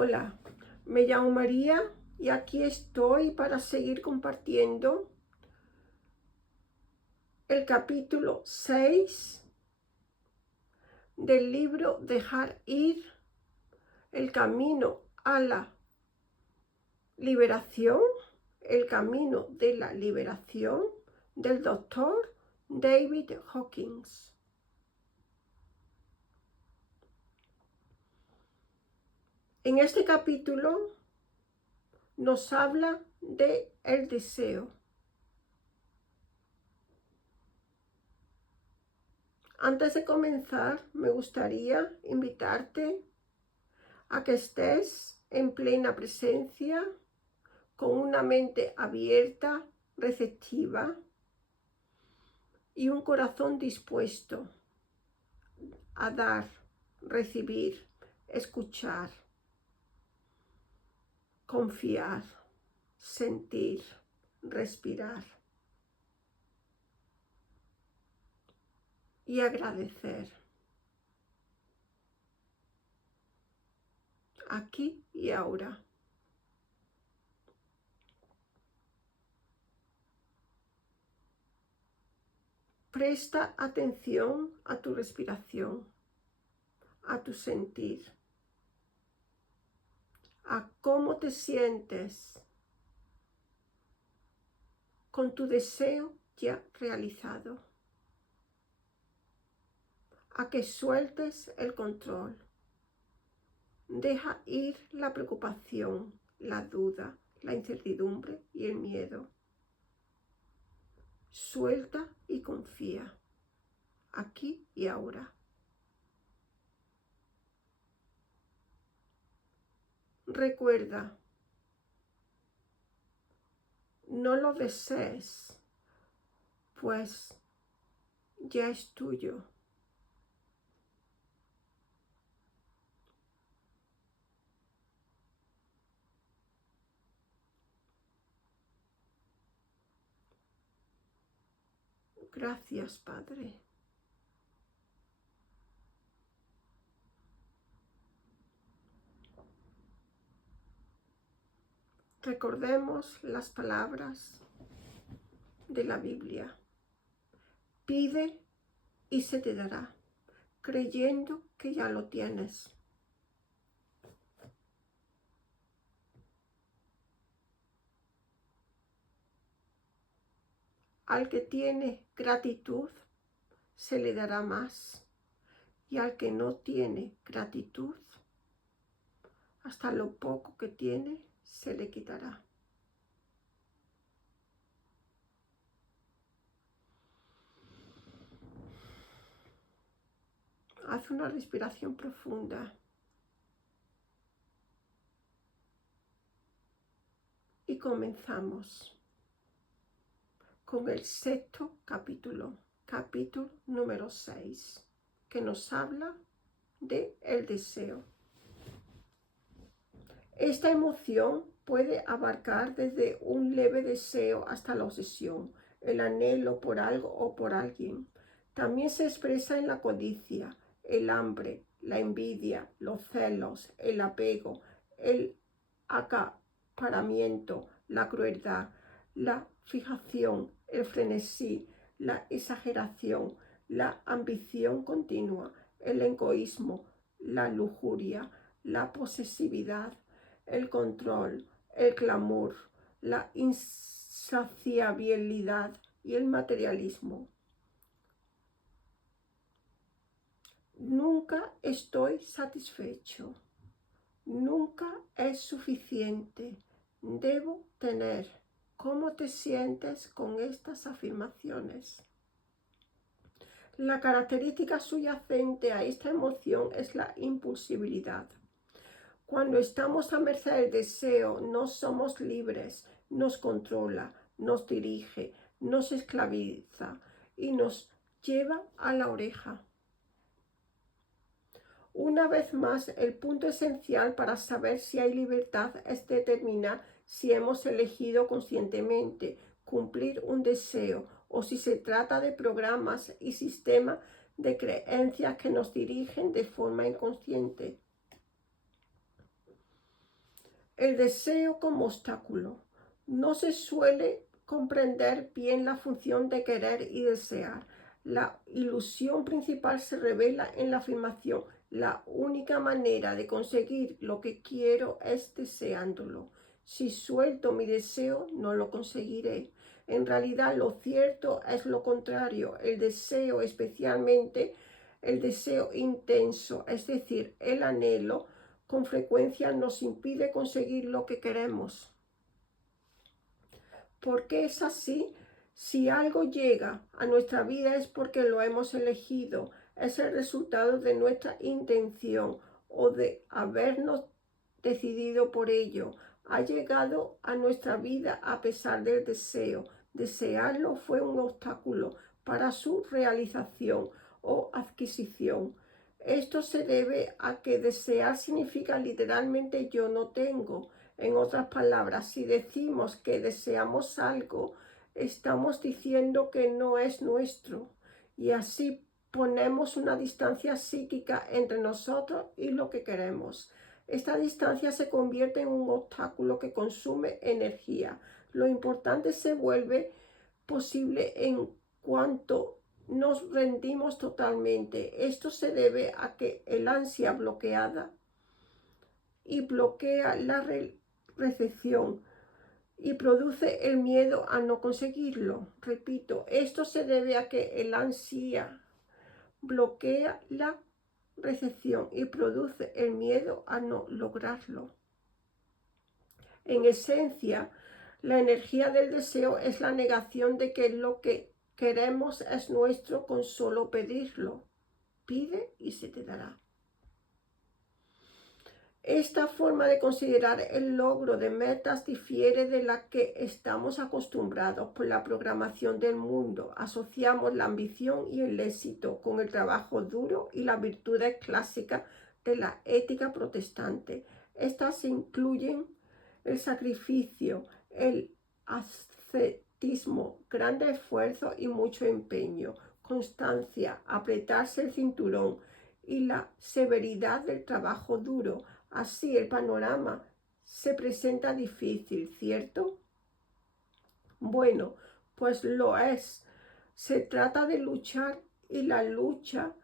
Hola, me llamo María y aquí estoy para seguir compartiendo el capítulo 6 del libro Dejar ir, el camino a la liberación, el camino de la liberación del doctor David Hawkins. En este capítulo nos habla de el deseo. Antes de comenzar, me gustaría invitarte a que estés en plena presencia, con una mente abierta, receptiva y un corazón dispuesto a dar, recibir, escuchar, confiar, sentir, respirar y agradecer. Aquí y ahora. Presta atención a tu respiración, a tu sentir, a cómo te sientes con tu deseo ya realizado, a que sueltes el control. Deja ir la preocupación, la duda, la incertidumbre y el miedo. Suelta y confía, aquí y ahora. Recuerda, no lo desees, pues ya es tuyo. Gracias, Padre. Recordemos las palabras de la Biblia. Pide y se te dará, creyendo que ya lo tienes. Al que tiene gratitud, se le dará más. Y al que no tiene gratitud, hasta lo poco que tiene, se le quitará. Haz una respiración profunda. Y comenzamos con el sexto capítulo, capítulo número 6, que nos habla de el deseo. Esta emoción puede abarcar desde un leve deseo hasta la obsesión, el anhelo por algo o por alguien. También se expresa en la codicia, el hambre, la envidia, los celos, el apego, el acaparamiento, la crueldad, la fijación, el frenesí, la exageración, la ambición continua, el egoísmo, la lujuria, la posesividad, el control, el clamor, la insaciabilidad y el materialismo. Nunca estoy satisfecho. Nunca es suficiente. Debo tener. ¿Cómo te sientes con estas afirmaciones? La característica subyacente a esta emoción es la impulsibilidad. Cuando estamos a merced del deseo, no somos libres, nos controla, nos dirige, nos esclaviza y nos lleva a la oreja. Una vez más, el punto esencial para saber si hay libertad es determinar si hemos elegido conscientemente cumplir un deseo o si se trata de programas y sistemas de creencias que nos dirigen de forma inconsciente. El deseo como obstáculo. No se suele comprender bien la función de querer y desear. La ilusión principal se revela en la afirmación: la única manera de conseguir lo que quiero es deseándolo. Si suelto mi deseo, no lo conseguiré. En realidad, lo cierto es lo contrario. El deseo, especialmente el deseo intenso, es decir, el anhelo, con frecuencia nos impide conseguir lo que queremos. ¿Por qué es así? Si algo llega a nuestra vida es porque lo hemos elegido, es el resultado de nuestra intención o de habernos decidido por ello. Ha llegado a nuestra vida a pesar del deseo. Desearlo fue un obstáculo para su realización o adquisición. Esto se debe a que desear significa literalmente yo no tengo. En otras palabras, si decimos que deseamos algo, estamos diciendo que no es nuestro, y así ponemos una distancia psíquica entre nosotros y lo que queremos. Esta distancia se convierte en un obstáculo que consume energía. Lo importante se vuelve posible en cuanto nos rendimos totalmente. Esto se debe a que el ansia bloqueada y bloquea la recepción y produce el miedo a no conseguirlo. Repito, esto se debe a que el ansia bloquea la recepción y produce el miedo a no lograrlo. En esencia, la energía del deseo es la negación de que lo que queremos es nuestro con solo pedirlo. Pide y se te dará. Esta forma de considerar el logro de metas difiere de la que estamos acostumbrados por la programación del mundo. Asociamos la ambición y el éxito con el trabajo duro y las virtudes clásicas de la ética protestante. Estas incluyen el sacrificio, el ascetismo, grandes esfuerzos y mucho empeño, constancia, apretarse el cinturón y la severidad del trabajo duro. Así el panorama se presenta difícil, ¿cierto? Bueno, pues lo es. Se trata de luchar y la lucha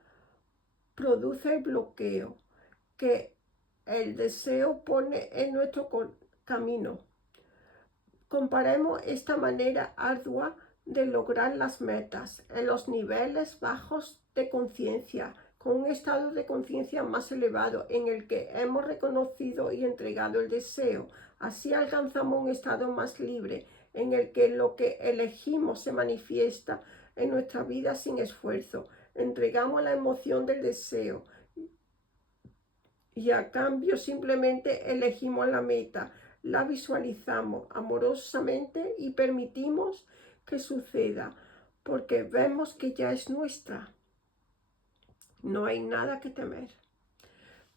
produce el bloqueo que el deseo pone en nuestro camino. Comparemos esta manera ardua de lograr las metas en los niveles bajos de conciencia con un estado de conciencia más elevado en el que hemos reconocido y entregado el deseo. Así alcanzamos un estado más libre en el que lo que elegimos se manifiesta en nuestra vida sin esfuerzo. Entregamos la emoción del deseo y a cambio simplemente elegimos la meta, la visualizamos amorosamente y permitimos que suceda porque vemos que ya es nuestra. No hay nada que temer,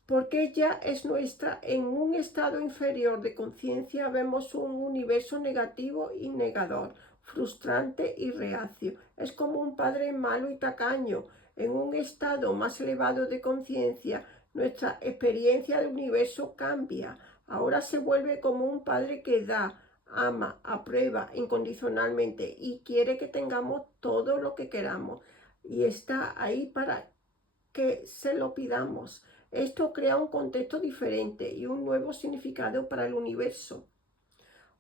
porque ya es nuestra. En un estado inferior de conciencia vemos un universo negativo y negador, frustrante y reacio. Es como un padre malo y tacaño. En un estado más elevado de conciencia, nuestra experiencia del universo cambia. Ahora se vuelve como un padre que da, ama, aprueba incondicionalmente y quiere que tengamos todo lo que queramos. Y está ahí para que se lo pidamos. Esto crea un contexto diferente y un nuevo significado para el universo.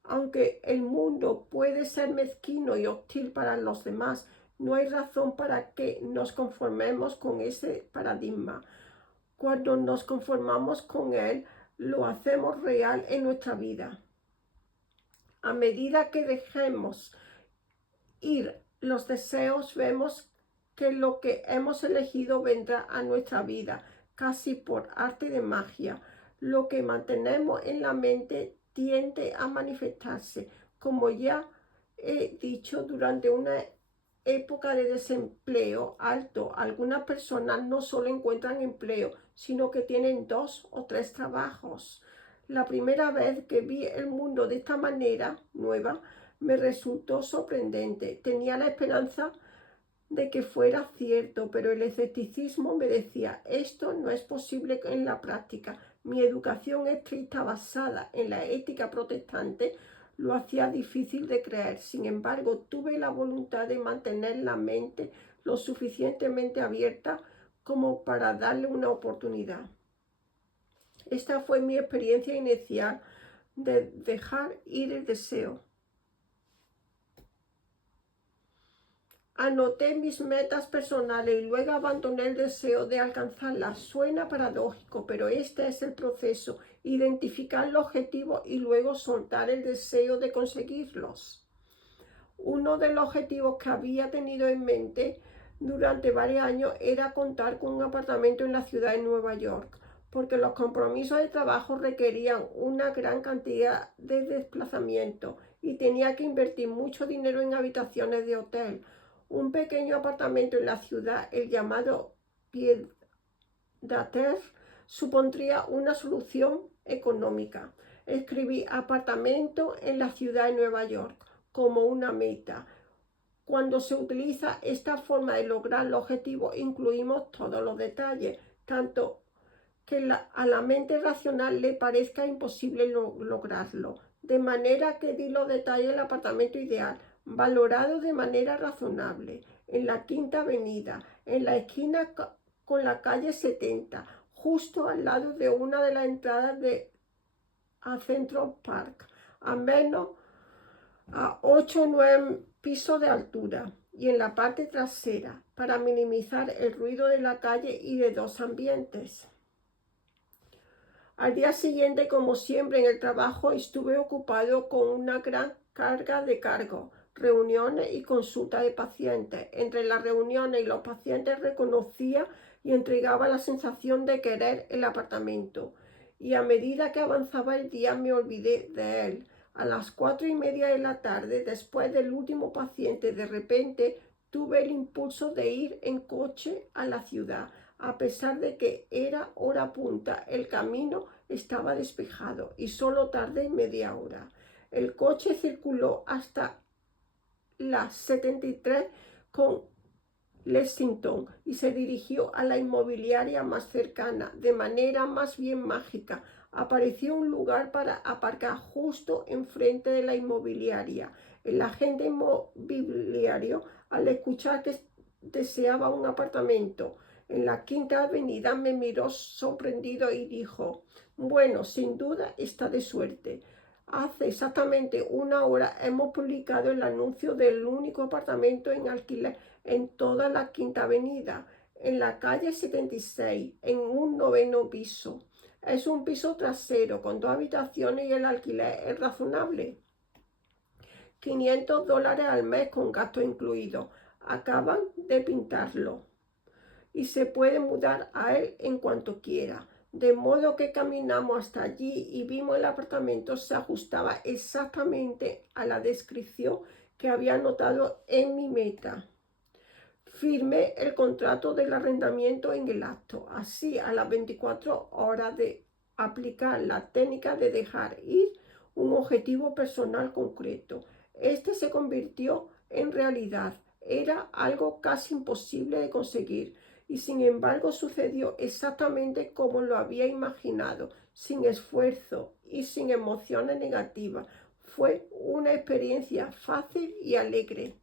Aunque el mundo puede ser mezquino y hostil para los demás, no hay razón para que nos conformemos con ese paradigma. Cuando nos conformamos con él, lo hacemos real en nuestra vida. A medida que dejemos ir los deseos, vemos que lo que hemos elegido vendrá a nuestra vida, casi por arte de magia. Lo que mantenemos en la mente tiende a manifestarse. Como ya he dicho, durante una época de desempleo alto, algunas personas no solo encuentran empleo, sino que tienen 2 o 3 trabajos. La primera vez que vi el mundo de esta manera nueva, me resultó sorprendente. Tenía la esperanza de que fuera cierto, pero el escepticismo me decía: esto no es posible en la práctica. Mi educación estricta basada en la ética protestante lo hacía difícil de creer. Sin embargo, tuve la voluntad de mantener la mente lo suficientemente abierta como para darle una oportunidad. Esta fue mi experiencia inicial de dejar ir el deseo. Anoté mis metas personales y luego abandoné el deseo de alcanzarlas. Suena paradójico, pero este es el proceso: identificar los objetivos y luego soltar el deseo de conseguirlos. Uno de los objetivos que había tenido en mente durante varios años era contar con un apartamento en la ciudad de Nueva York, porque los compromisos de trabajo requerían una gran cantidad de desplazamiento y tenía que invertir mucho dinero en habitaciones de hotel. Un pequeño apartamento en la ciudad, el llamado Pied-à-terre, supondría una solución económica. Escribí apartamento en la ciudad de Nueva York como una meta. Cuando se utiliza esta forma de lograr el objetivo, incluimos todos los detalles, tanto que a la mente racional le parezca imposible lograrlo. De manera que di los detalles del apartamento ideal, valorado de manera razonable, en la Quinta Avenida, en la esquina con la calle 70, justo al lado de una de las entradas a Central Park, a 8 o 9 pisos de altura, y en la parte trasera, para minimizar el ruido de la calle y de dos ambientes. Al día siguiente, como siempre en el trabajo, estuve ocupado con una gran carga de cargo, reuniones y consultas de pacientes. Entre las reuniones y los pacientes reconocía y entregaba la sensación de querer el apartamento. Y a medida que avanzaba el día me olvidé de él. A las 4:30 de la tarde, después del último paciente, de repente tuve el impulso de ir en coche a la ciudad. A pesar de que era hora punta, el camino estaba despejado y solo tardé media hora. El coche circuló hasta la 73 con Lexington y se dirigió a la inmobiliaria más cercana. De manera más bien mágica, apareció un lugar para aparcar justo enfrente de la inmobiliaria. El agente inmobiliario, al escuchar que deseaba un apartamento en la Quinta Avenida, me miró sorprendido y dijo: bueno, sin duda está de suerte. Hace exactamente una hora hemos publicado el anuncio del único apartamento en alquiler en toda la Quinta Avenida, en la calle 76, en un 9º piso. Es un piso trasero con 2 habitaciones y el alquiler es razonable. $500 al mes con gastos incluidos. Acaban de pintarlo y se puede mudar a él en cuanto quiera. De modo que caminamos hasta allí y vimos el apartamento. Se ajustaba exactamente a la descripción que había anotado en mi meta. Firmé el contrato del arrendamiento en el acto. Así, a las 24 horas de aplicar la técnica de dejar ir un objetivo personal concreto, este se convirtió en realidad. Era algo casi imposible de conseguir y sin embargo sucedió exactamente como lo había imaginado, sin esfuerzo y sin emociones negativas. Fue una experiencia fácil y alegre.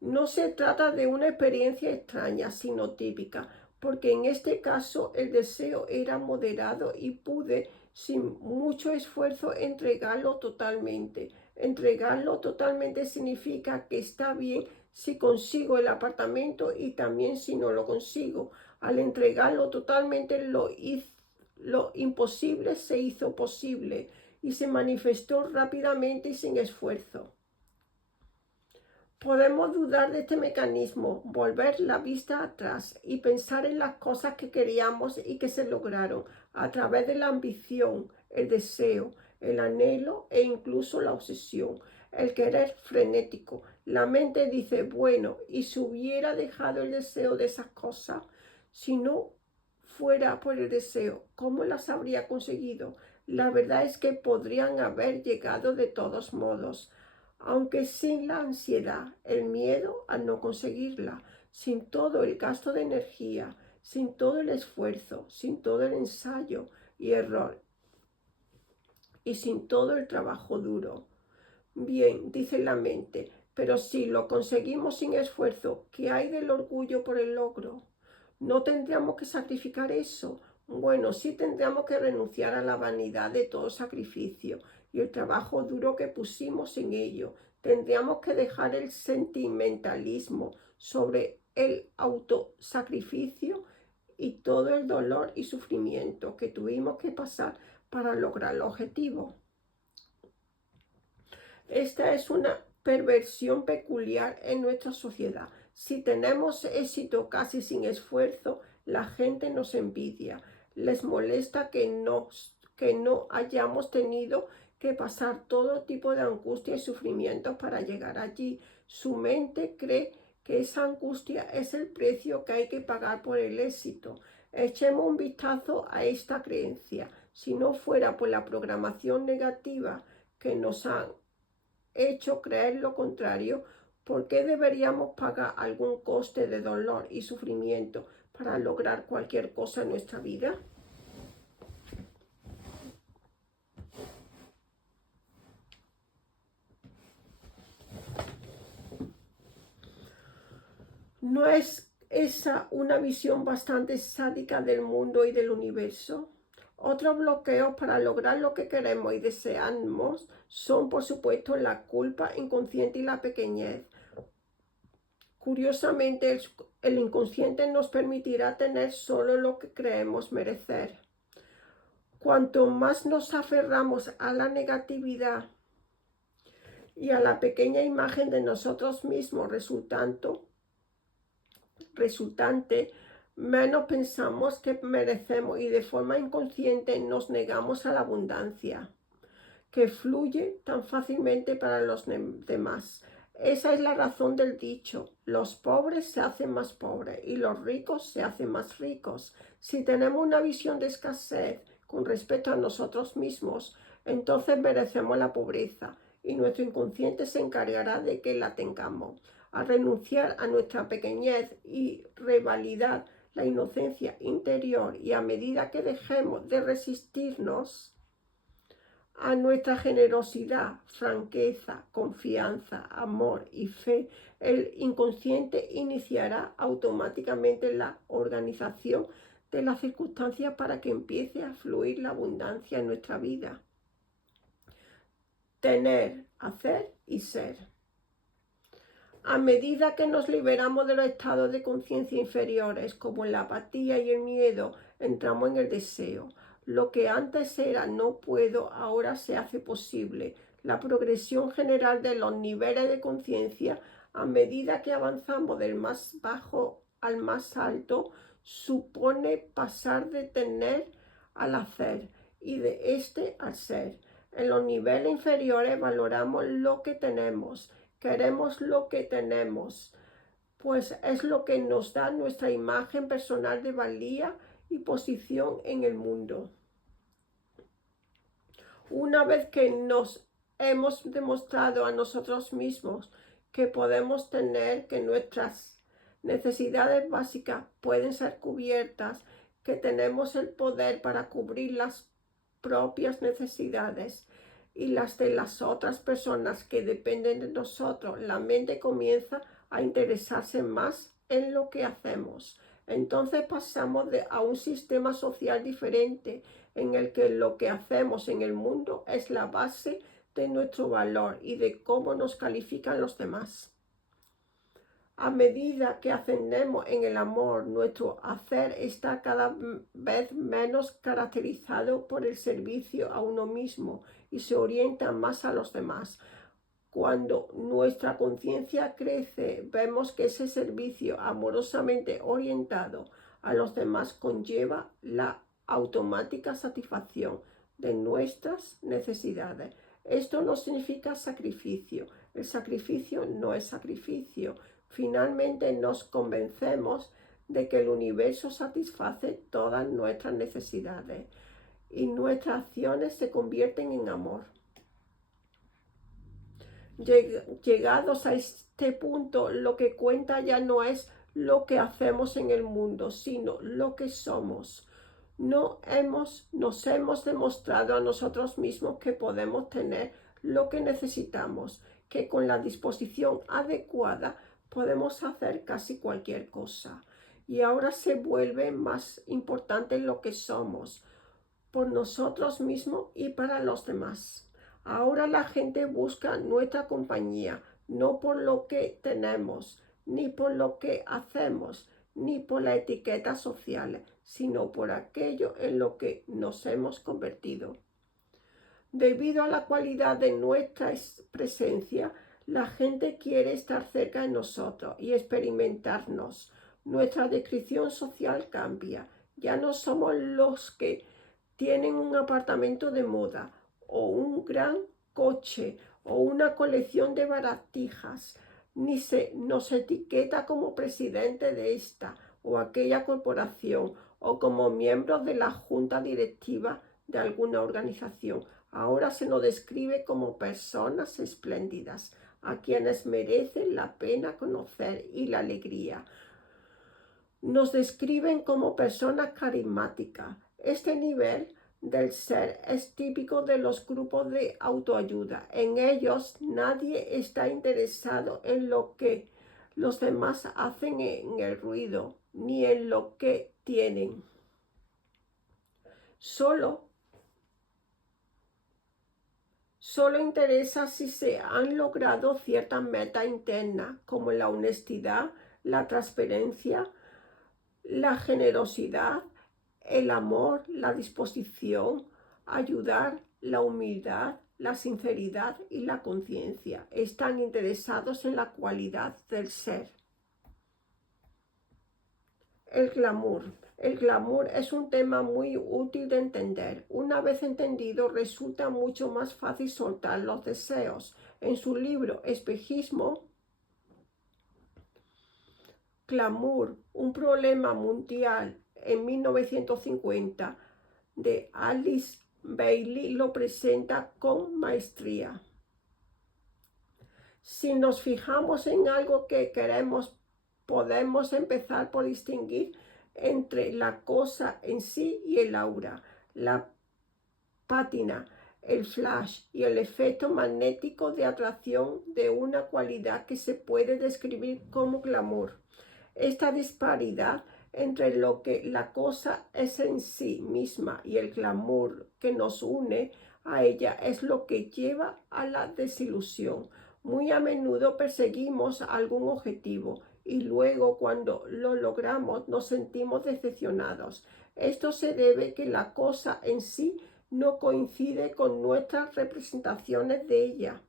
No se trata de una experiencia extraña, sino típica, porque en este caso el deseo era moderado y pude, sin mucho esfuerzo, entregarlo totalmente. Entregarlo totalmente significa que está bien si consigo el apartamento y también si no lo consigo. Al entregarlo totalmente, lo imposible se hizo posible y se manifestó rápidamente y sin esfuerzo. Podemos dudar de este mecanismo, volver la vista atrás y pensar en las cosas que queríamos y que se lograron a través de la ambición, el deseo, el anhelo e incluso la obsesión, el querer frenético. La mente dice: bueno, ¿y si hubiera dejado el deseo de esas cosas? Si no fuera por el deseo, ¿cómo las habría conseguido? La verdad es que podrían haber llegado de todos modos, aunque sin la ansiedad, el miedo a no conseguirla, sin todo el gasto de energía, sin todo el esfuerzo, sin todo el ensayo y error y sin todo el trabajo duro. Bien, dice la mente, pero si lo conseguimos sin esfuerzo, ¿qué hay del orgullo por el logro? ¿No tendríamos que sacrificar eso? Bueno, sí tendríamos que renunciar a la vanidad de todo sacrificio y el trabajo duro que pusimos en ello. Tendríamos que dejar el sentimentalismo sobre el autosacrificio y todo el dolor y sufrimiento que tuvimos que pasar para lograr el objetivo. Esta es una perversión peculiar en nuestra sociedad. Si tenemos éxito casi sin esfuerzo, la gente nos envidia. Les molesta que no hayamos tenido que pasar todo tipo de angustia y sufrimientos para llegar allí. Su mente cree que esa angustia es el precio que hay que pagar por el éxito. Echemos un vistazo a esta creencia. Si no fuera por la programación negativa que nos han hecho creer lo contrario, ¿por qué deberíamos pagar algún coste de dolor y sufrimiento para lograr cualquier cosa en nuestra vida? ¿No es esa una visión bastante sádica del mundo y del universo? Otros bloqueos para lograr lo que queremos y deseamos son, por supuesto, la culpa inconsciente y la pequeñez. Curiosamente, el inconsciente nos permitirá tener solo lo que creemos merecer. Cuanto más nos aferramos a la negatividad y a la pequeña imagen de nosotros mismos resultante, menos pensamos que merecemos y de forma inconsciente nos negamos a la abundancia que fluye tan fácilmente para los demás. Esa es la razón del dicho: los pobres se hacen más pobres y los ricos se hacen más ricos. Si tenemos una visión de escasez con respecto a nosotros mismos, entonces merecemos la pobreza y nuestro inconsciente se encargará de que la tengamos. Al renunciar a nuestra pequeñez y revalidar la inocencia interior, y a medida que dejemos de resistirnos a nuestra generosidad, franqueza, confianza, amor y fe, el inconsciente iniciará automáticamente la organización de las circunstancias para que empiece a fluir la abundancia en nuestra vida. Tener, hacer y ser. A medida que nos liberamos de los estados de conciencia inferiores, como la apatía y el miedo, entramos en el deseo. Lo que antes era no puedo, ahora se hace posible. La progresión general de los niveles de conciencia, a medida que avanzamos del más bajo al más alto, supone pasar de tener al hacer y de este al ser. En los niveles inferiores valoramos lo que tenemos, queremos lo que tenemos, pues es lo que nos da nuestra imagen personal de valía y posición en el mundo. Una vez que nos hemos demostrado a nosotros mismos que podemos tener, que nuestras necesidades básicas pueden ser cubiertas, que tenemos el poder para cubrir las propias necesidades y las de las otras personas que dependen de nosotros, la mente comienza a interesarse más en lo que hacemos. Entonces pasamos a un sistema social diferente, en el que lo que hacemos en el mundo es la base de nuestro valor y de cómo nos califican los demás. A medida que ascendemos en el amor, nuestro hacer está cada vez menos caracterizado por el servicio a uno mismo y se orienta más a los demás. Cuando nuestra conciencia crece, vemos que ese servicio amorosamente orientado a los demás conlleva la automática satisfacción de nuestras necesidades. Esto no significa sacrificio. El sacrificio no es sacrificio. Finalmente nos convencemos de que el universo satisface todas nuestras necesidades y nuestras acciones se convierten en amor. Llegados a este punto, lo que cuenta ya no es lo que hacemos en el mundo, sino lo que somos. Nos hemos demostrado a nosotros mismos que podemos tener lo que necesitamos, que con la disposición adecuada podemos hacer casi cualquier cosa. Y ahora se vuelve más importante lo que somos, por nosotros mismos y para los demás. Ahora la gente busca nuestra compañía, no por lo que tenemos, ni por lo que hacemos, ni por las etiquetas sociales, sino por aquello en lo que nos hemos convertido. Debido a la cualidad de nuestra presencia, la gente quiere estar cerca de nosotros y experimentarnos. Nuestra descripción social cambia. Ya no somos los que tienen un apartamento de moda o un gran coche o una colección de baratijas, ni se nos etiqueta como presidente de esta o aquella corporación o como miembros de la junta directiva de alguna organización. Ahora se nos describe como personas espléndidas, a quienes merecen la pena conocer y la alegría. Nos describen como personas carismáticas. Este nivel del ser es típico de los grupos de autoayuda. En ellos nadie está interesado en lo que los demás hacen en el ruido, ni en lo que tienen. Solo interesa si se han logrado ciertas metas internas, como la honestidad, la transparencia, la generosidad, el amor, la disposición, ayudar, la humildad, la sinceridad y la conciencia. Están interesados en la cualidad del ser. El glamour. El glamour es un tema muy útil de entender. Una vez entendido, resulta mucho más fácil soltar los deseos. En su libro Espejismo, Glamour, un problema mundial, en 1950, de Alice Bailey, lo presenta con maestría. Si nos fijamos en algo que queremos, podemos empezar por distinguir entre la cosa en sí y el aura, la pátina, el flash y el efecto magnético de atracción de una cualidad que se puede describir como glamour. Esta disparidad entre lo que la cosa es en sí misma y el glamour que nos une a ella es lo que lleva a la desilusión. Muy a menudo perseguimos algún objetivo y luego cuando lo logramos nos sentimos decepcionados. Esto se debe a que la cosa en sí no coincide con nuestras representaciones de ella.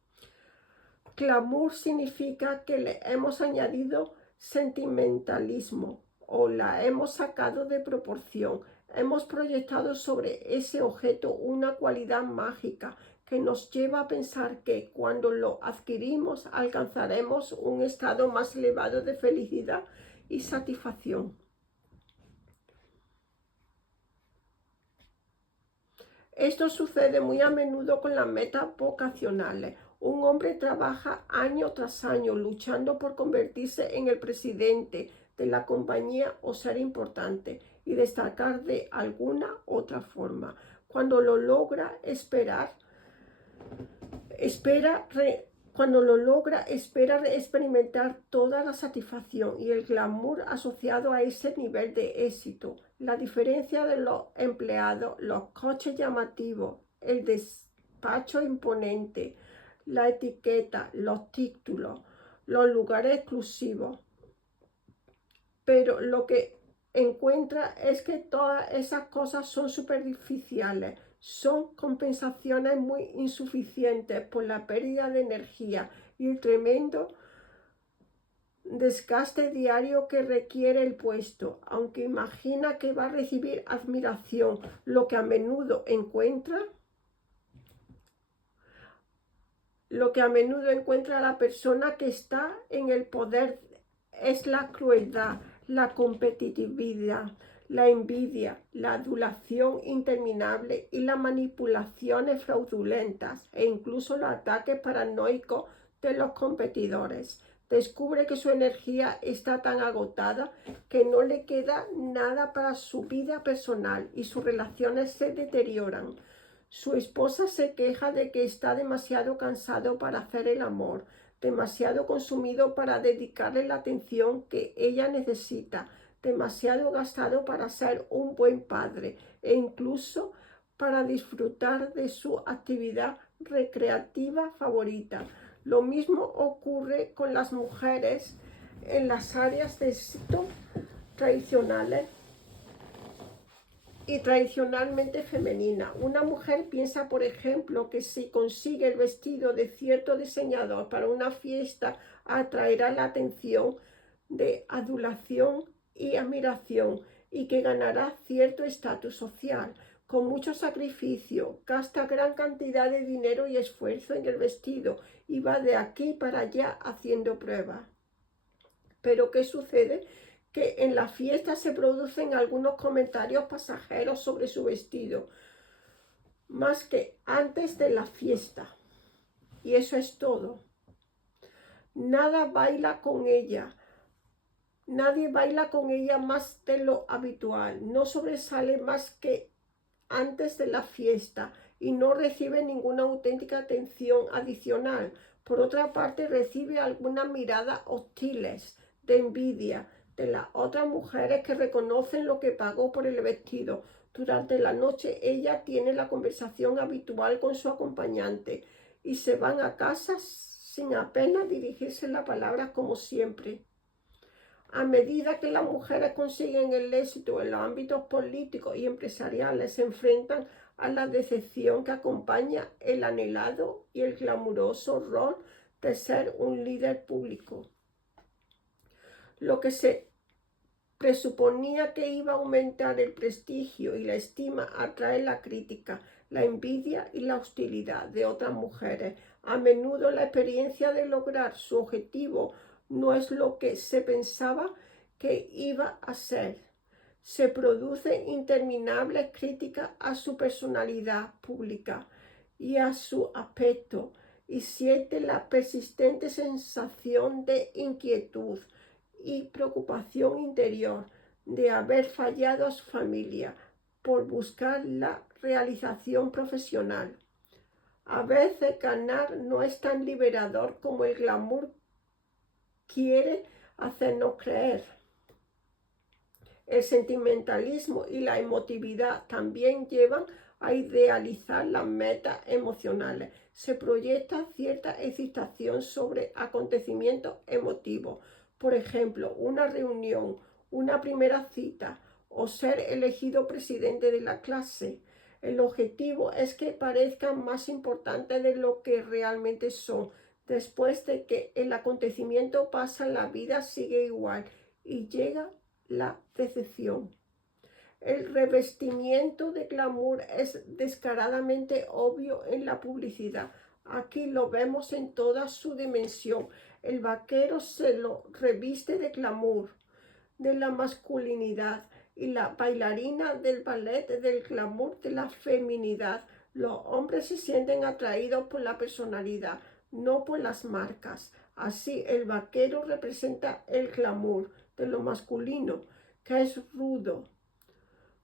Glamour significa que le hemos añadido sentimentalismo o la hemos sacado de proporción. Hemos proyectado sobre ese objeto una cualidad mágica que nos lleva a pensar que cuando lo adquirimos alcanzaremos un estado más elevado de felicidad y satisfacción. Esto sucede muy a menudo con las metas vocacionales. Un hombre trabaja año tras año luchando por convertirse en el presidente de la compañía o ser importante y destacar de alguna otra forma. Cuando lo logra, espera experimentar toda la satisfacción y el glamour asociado a ese nivel de éxito. La diferencia de los empleados, los coches llamativos, el despacho imponente, la etiqueta, los títulos, los lugares exclusivos. Pero lo que encuentra es que todas esas cosas son superficiales, son compensaciones muy insuficientes por la pérdida de energía y el tremendo desgaste diario que requiere el puesto, aunque imagina que va a recibir admiración. Lo que a menudo encuentra la persona que está en el poder es la crueldad, la competitividad, la envidia, la adulación interminable y las manipulaciones fraudulentas e incluso los ataques paranoicos de los competidores. Descubre que su energía está tan agotada que no le queda nada para su vida personal y sus relaciones se deterioran. Su esposa se queja de que está demasiado cansado para hacer el amor, demasiado consumido para dedicarle la atención que ella necesita, demasiado gastado para ser un buen padre e incluso para disfrutar de su actividad recreativa favorita. Lo mismo ocurre con las mujeres en las áreas de éxito tradicionales y tradicionalmente femenina. Una mujer piensa, por ejemplo, que si consigue el vestido de cierto diseñador para una fiesta, atraerá la atención de adulación y admiración y que ganará cierto estatus social. Con mucho sacrificio, gasta gran cantidad de dinero y esfuerzo en el vestido y va de aquí para allá haciendo pruebas. Pero ¿qué sucede? Que en la fiesta se producen algunos comentarios pasajeros sobre su vestido, más que antes de la fiesta. Y eso es todo. Nada baila con ella. Nadie baila con ella más de lo habitual. No sobresale más que antes de la fiesta y no recibe ninguna auténtica atención adicional. Por otra parte, recibe algunas miradas hostiles, de envidia, de las otras mujeres que reconocen lo que pagó por el vestido. Durante la noche ella tiene la conversación habitual con su acompañante y se van a casa sin apenas dirigirse la palabra como siempre. A medida que las mujeres consiguen el éxito en los ámbitos políticos y empresariales, se enfrentan a la decepción que acompaña el anhelado y el glamuroso rol de ser un líder público. Lo que se presuponía que iba a aumentar el prestigio y la estima atrae la crítica, la envidia y la hostilidad de otras mujeres. A menudo la experiencia de lograr su objetivo no es lo que se pensaba que iba a ser. Se producen interminables críticas a su personalidad pública y a su aspecto y siente la persistente sensación de inquietud y preocupación interior de haber fallado a su familia por buscar la realización profesional. A veces ganar no es tan liberador como el glamour quiere hacernos creer. El sentimentalismo y la emotividad también llevan a idealizar las metas emocionales. Se proyecta cierta excitación sobre acontecimientos emotivos. Por ejemplo, una reunión, una primera cita o ser elegido presidente de la clase. El objetivo es que parezcan más importantes de lo que realmente son. Después de que el acontecimiento pasa, la vida sigue igual y llega la decepción. El revestimiento de glamour es descaradamente obvio en la publicidad. Aquí lo vemos en toda su dimensión. El vaquero se lo reviste de glamour, de la masculinidad, y la bailarina del ballet del glamour de la feminidad. Los hombres se sienten atraídos por la personalidad, no por las marcas. Así, el vaquero representa el glamour de lo masculino, que es rudo,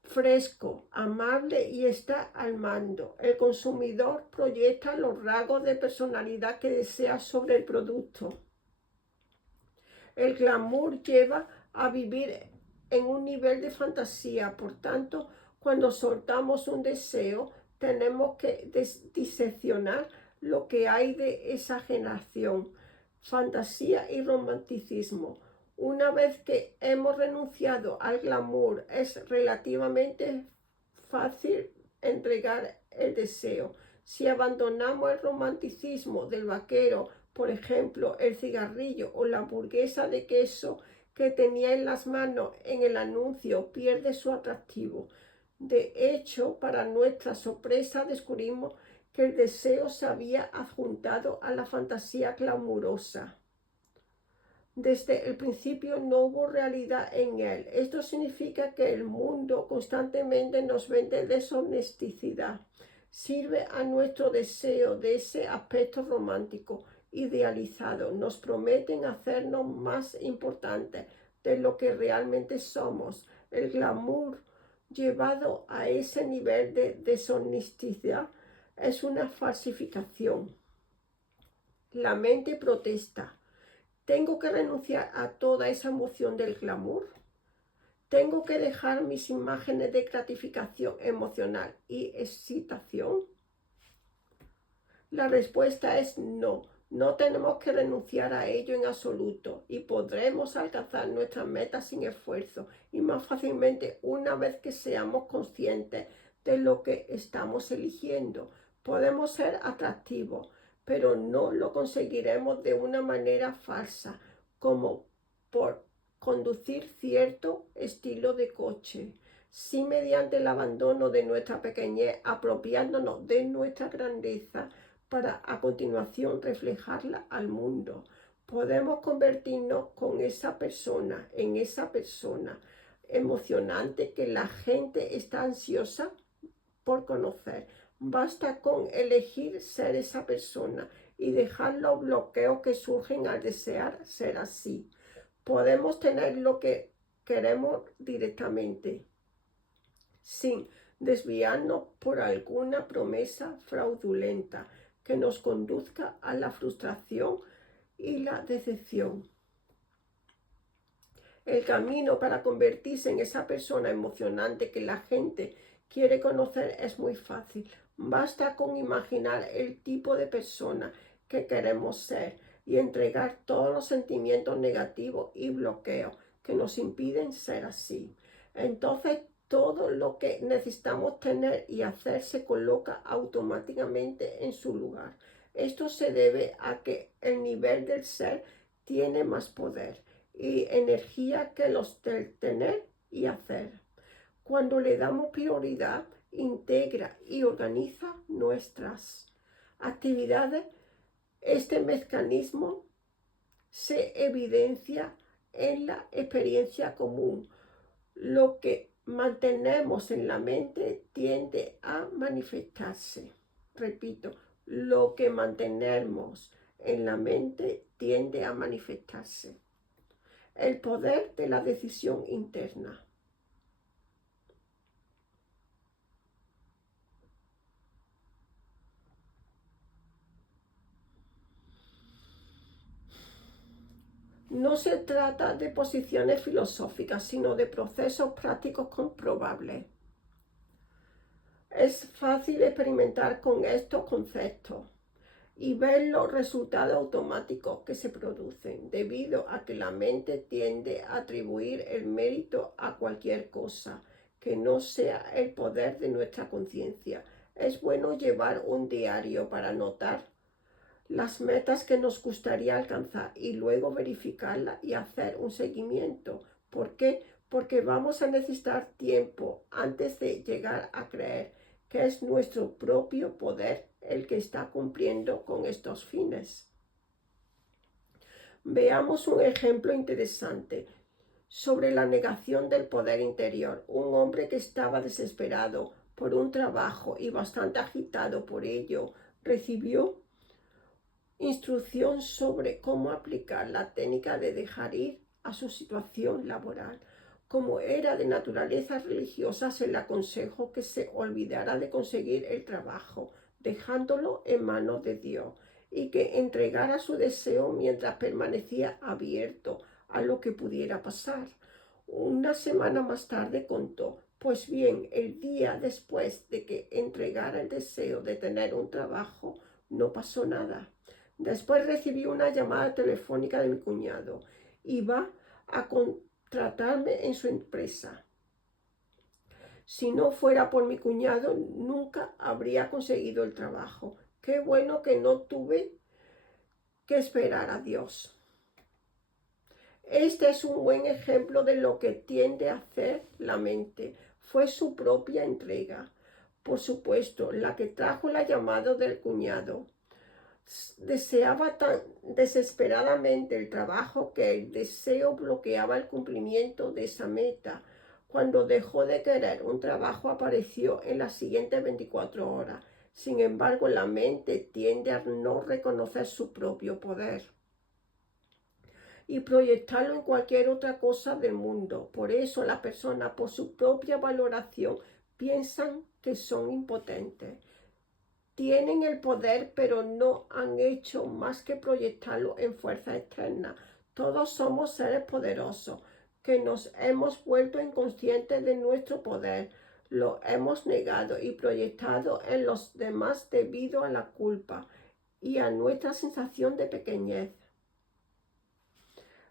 fresco, amable y está al mando. El consumidor proyecta los rasgos de personalidad que desea sobre el producto. El glamour lleva a vivir en un nivel de fantasía. Por tanto, cuando soltamos un deseo, tenemos que diseccionar lo que hay de exageración, fantasía y romanticismo. Una vez que hemos renunciado al glamour, es relativamente fácil entregar el deseo. Si abandonamos el romanticismo del vaquero, por ejemplo, el cigarrillo o la hamburguesa de queso que tenía en las manos en el anuncio, pierde su atractivo. De hecho, para nuestra sorpresa, descubrimos que el deseo se había adjuntado a la fantasía glamurosa. Desde el principio no hubo realidad en él. Esto significa que el mundo constantemente nos vende deshonestidad. Sirve a nuestro deseo de ese aspecto romántico idealizado nos prometen hacernos más importantes de lo que realmente somos. El glamour llevado a ese nivel de deshonestidad es una falsificación. La mente protesta. ¿Tengo que renunciar a toda esa emoción del glamour? ¿Tengo que dejar mis imágenes de gratificación emocional y excitación? La respuesta es no. No tenemos que renunciar a ello en absoluto y podremos alcanzar nuestras metas sin esfuerzo y más fácilmente una vez que seamos conscientes de lo que estamos eligiendo. Podemos ser atractivos, pero no lo conseguiremos de una manera falsa, como por conducir cierto estilo de coche, sí mediante el abandono de nuestra pequeñez, apropiándonos de nuestra grandeza para a continuación reflejarla al mundo. Podemos convertirnos en esa persona emocionante que la gente está ansiosa por conocer. Basta con elegir ser esa persona y dejar los bloqueos que surgen al desear ser así. Podemos tener lo que queremos directamente, sin desviarnos por alguna promesa fraudulenta que nos conduzca a la frustración y la decepción. El camino para convertirse en esa persona emocionante que la gente quiere conocer es muy fácil. Basta con imaginar el tipo de persona que queremos ser y entregar todos los sentimientos negativos y bloqueos que nos impiden ser así. Entonces todo lo que necesitamos tener y hacer se coloca automáticamente en su lugar. Esto se debe a que el nivel del ser tiene más poder y energía que los del tener y hacer. Cuando le damos prioridad, integra y organiza nuestras actividades. Este mecanismo se evidencia en la experiencia común. Lo que mantenemos en la mente tiende a manifestarse. Repito, lo que mantenemos en la mente tiende a manifestarse. El poder de la decisión interna. No se trata de posiciones filosóficas, sino de procesos prácticos comprobables. Es fácil experimentar con estos conceptos y ver los resultados automáticos que se producen, debido a que la mente tiende a atribuir el mérito a cualquier cosa que no sea el poder de nuestra conciencia. Es bueno llevar un diario para anotar las metas que nos gustaría alcanzar y luego verificarlas y hacer un seguimiento. ¿Por qué? Porque vamos a necesitar tiempo antes de llegar a creer que es nuestro propio poder el que está cumpliendo con estos fines. Veamos un ejemplo interesante sobre la negación del poder interior. Un hombre que estaba desesperado por un trabajo y bastante agitado por ello, recibió instrucción sobre cómo aplicar la técnica de dejar ir a su situación laboral. Como era de naturaleza religiosa, se le aconsejó que se olvidara de conseguir el trabajo, dejándolo en manos de Dios, y que entregara su deseo mientras permanecía abierto a lo que pudiera pasar. Una semana más tarde contó: pues bien, el día después de que entregara el deseo de tener un trabajo, no pasó nada. Después recibí una llamada telefónica de mi cuñado. Iba a contratarme en su empresa. Si no fuera por mi cuñado, nunca habría conseguido el trabajo. Qué bueno que no tuve que esperar a Dios. Este es un buen ejemplo de lo que tiende a hacer la mente. Fue su propia entrega. Por supuesto, la que trajo la llamada del cuñado. Deseaba tan desesperadamente el trabajo que el deseo bloqueaba el cumplimiento de esa meta. Cuando dejó de querer un trabajo, apareció en las siguientes 24 horas Sin embargo, la mente tiende a no reconocer su propio poder y proyectarlo en cualquier otra cosa del mundo. Por eso las personas, por su propia valoración, piensan que son impotentes. Tienen el poder, pero no han hecho más que proyectarlo en fuerzas externas. Todos somos seres poderosos, que nos hemos vuelto inconscientes de nuestro poder. Lo hemos negado y proyectado en los demás debido a la culpa y a nuestra sensación de pequeñez.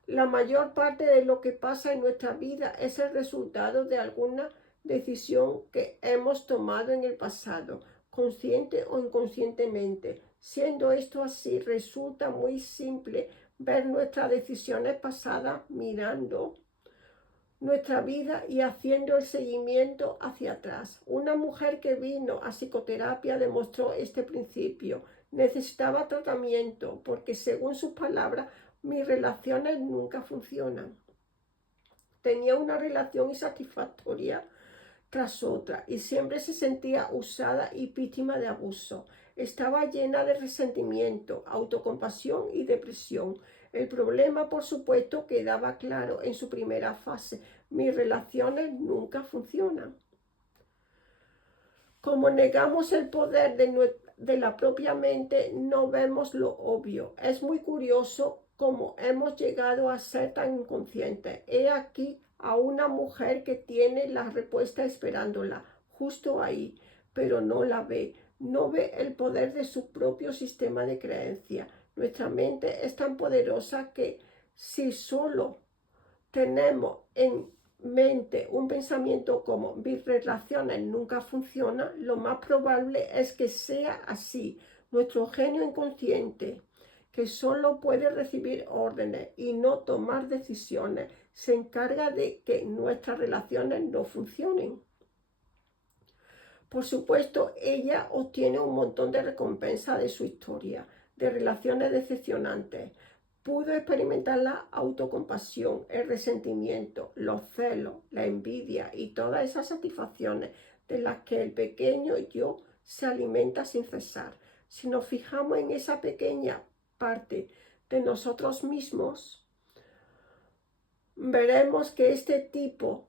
La mayor parte de lo que pasa en nuestra vida es el resultado de alguna decisión que hemos tomado en el pasado, consciente o inconscientemente. Siendo esto así, resulta muy simple ver nuestras decisiones pasadas mirando nuestra vida y haciendo el seguimiento hacia atrás. Una mujer que vino a psicoterapia demostró este principio. Necesitaba tratamiento porque, según sus palabras, mis relaciones nunca funcionan. Tenía una relación insatisfactoria tras otra y siempre se sentía usada y víctima de abuso. Estaba llena de resentimiento, autocompasión y depresión. El problema, por supuesto, quedaba claro en su primera fase. Mis relaciones nunca funcionan. Como negamos el poder de la propia mente, no vemos lo obvio. Es muy curioso cómo hemos llegado a ser tan inconscientes. He aquí a una mujer que tiene la respuesta esperándola, justo ahí, pero no la ve. No ve el poder de su propio sistema de creencia. Nuestra mente es tan poderosa que si solo tenemos en mente un pensamiento como mis relaciones nunca funcionan, lo más probable es que sea así. Nuestro genio inconsciente, que solo puede recibir órdenes y no tomar decisiones, se encarga de que nuestras relaciones no funcionen. Por supuesto, ella obtiene un montón de recompensa de su historia, de relaciones decepcionantes. Pudo experimentar la autocompasión, el resentimiento, los celos, la envidia y todas esas satisfacciones de las que el pequeño yo se alimenta sin cesar. Si nos fijamos en esa pequeña parte de nosotros mismos, veremos que este tipo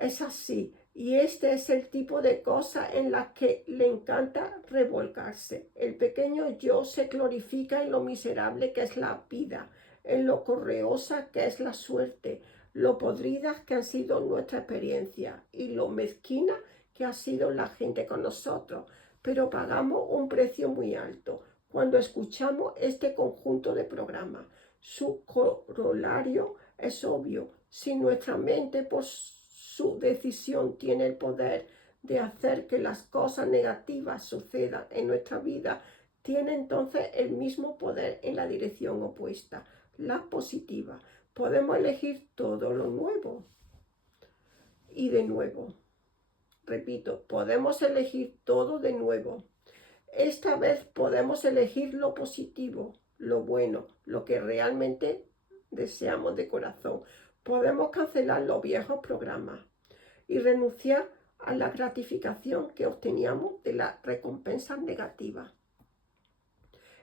es así. Y este es el tipo de cosa en la que le encanta revolcarse. El pequeño yo se glorifica en lo miserable que es la vida, en lo correosa que es la suerte, lo podridas que han sido nuestra experiencia y lo mezquina que ha sido la gente con nosotros. Pero pagamos un precio muy alto cuando escuchamos este conjunto de programas. Su corolario es obvio. Si nuestra mente su decisión tiene el poder de hacer que las cosas negativas sucedan en nuestra vida, tiene entonces el mismo poder en la dirección opuesta, la positiva. Podemos elegir todo lo nuevo. Y de nuevo, repito, podemos elegir todo de nuevo. Esta vez podemos elegir lo positivo, lo bueno, lo que realmente deseamos de corazón. Podemos cancelar los viejos programas y renunciar a la gratificación que obteníamos de las recompensas negativas.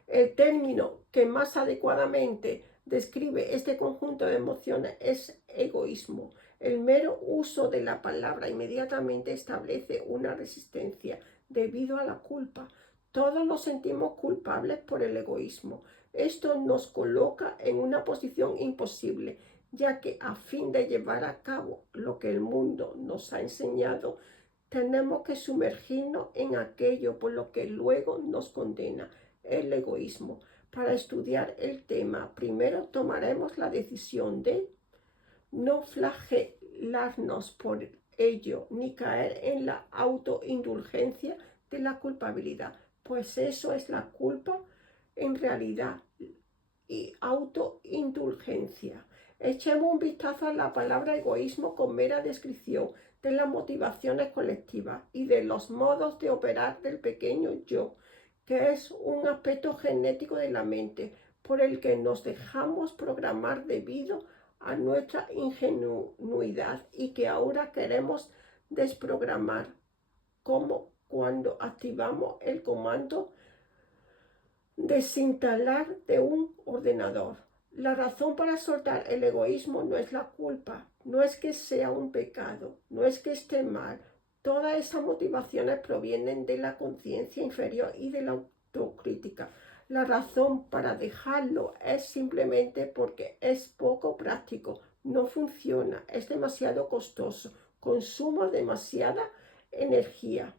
El término que más adecuadamente describe este conjunto de emociones es egoísmo. El mero uso de la palabra inmediatamente establece una resistencia debido a la culpa. Todos nos sentimos culpables por el egoísmo. Esto nos coloca en una posición imposible, ya que a fin de llevar a cabo lo que el mundo nos ha enseñado, tenemos que sumergirnos en aquello por lo que luego nos condena, el egoísmo. Para estudiar el tema, primero tomaremos la decisión de no flagelarnos por ello, ni caer en la autoindulgencia de la culpabilidad, pues eso es la culpa en realidad y autoindulgencia. Echemos un vistazo a la palabra egoísmo con mera descripción de las motivaciones colectivas y de los modos de operar del pequeño yo, que es un aspecto genético de la mente por el que nos dejamos programar debido a nuestra ingenuidad y que ahora queremos desprogramar. ¿Cómo cuando activamos el comando desinstalar de un ordenador. La razón para soltar el egoísmo no es la culpa, no es que sea un pecado, no es que esté mal. Todas esas motivaciones provienen de la conciencia inferior y de la autocrítica. La razón para dejarlo es simplemente porque es poco práctico, no funciona, es demasiado costoso, consume demasiada energía,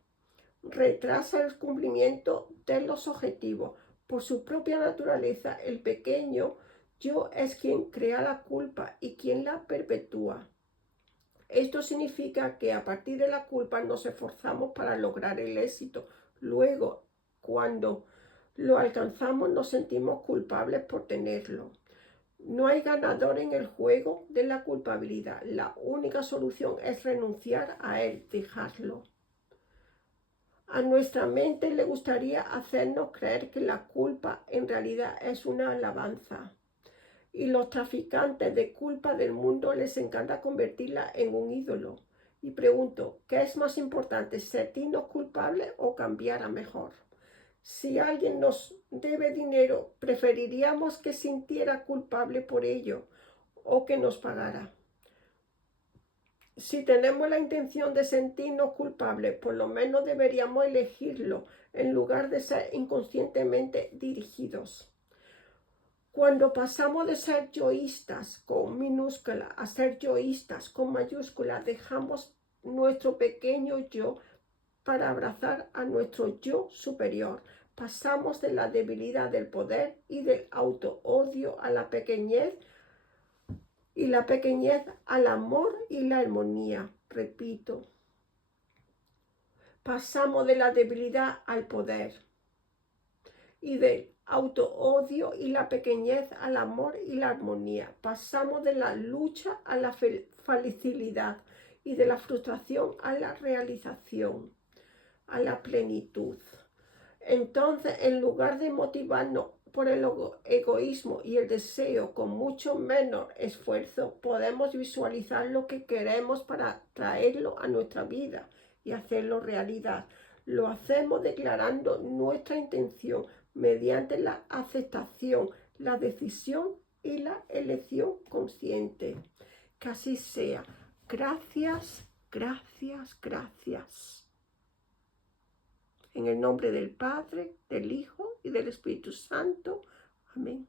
retrasa el cumplimiento de los objetivos. Por su propia naturaleza, el pequeño yo es quien crea la culpa y quien la perpetúa. Esto significa que a partir de la culpa nos esforzamos para lograr el éxito. Luego, cuando lo alcanzamos, nos sentimos culpables por tenerlo. No hay ganador en el juego de la culpabilidad. La única solución es renunciar a él, dejarlo. A nuestra mente le gustaría hacernos creer que la culpa en realidad es una alabanza. Y los traficantes de culpa del mundo les encanta convertirla en un ídolo. Y pregunto, ¿qué es más importante, sentirnos culpables o cambiar a mejor? Si alguien nos debe dinero, preferiríamos que sintiera culpable por ello o que nos pagara. Si tenemos la intención de sentirnos culpables, por lo menos deberíamos elegirlo en lugar de ser inconscientemente dirigidos. Cuando pasamos de ser yoístas con minúscula a ser yoístas con mayúscula, dejamos nuestro pequeño yo para abrazar a nuestro yo superior. Pasamos de la debilidad del poder y del auto-odio a la pequeñez, y la pequeñez al amor y la armonía. Repito, pasamos de la debilidad al poder y del auto-odio y la pequeñez al amor y la armonía. Pasamos de la lucha a la facilidad y de la frustración a la realización, a la plenitud. Entonces, en lugar de motivarnos por el egoísmo y el deseo con mucho menos esfuerzo, podemos visualizar lo que queremos para traerlo a nuestra vida y hacerlo realidad. Lo hacemos declarando nuestra intención mediante la aceptación, la decisión y la elección consciente. Que así sea. Gracias, gracias, gracias. En el nombre del Padre, del Hijo y del Espíritu Santo. Amén.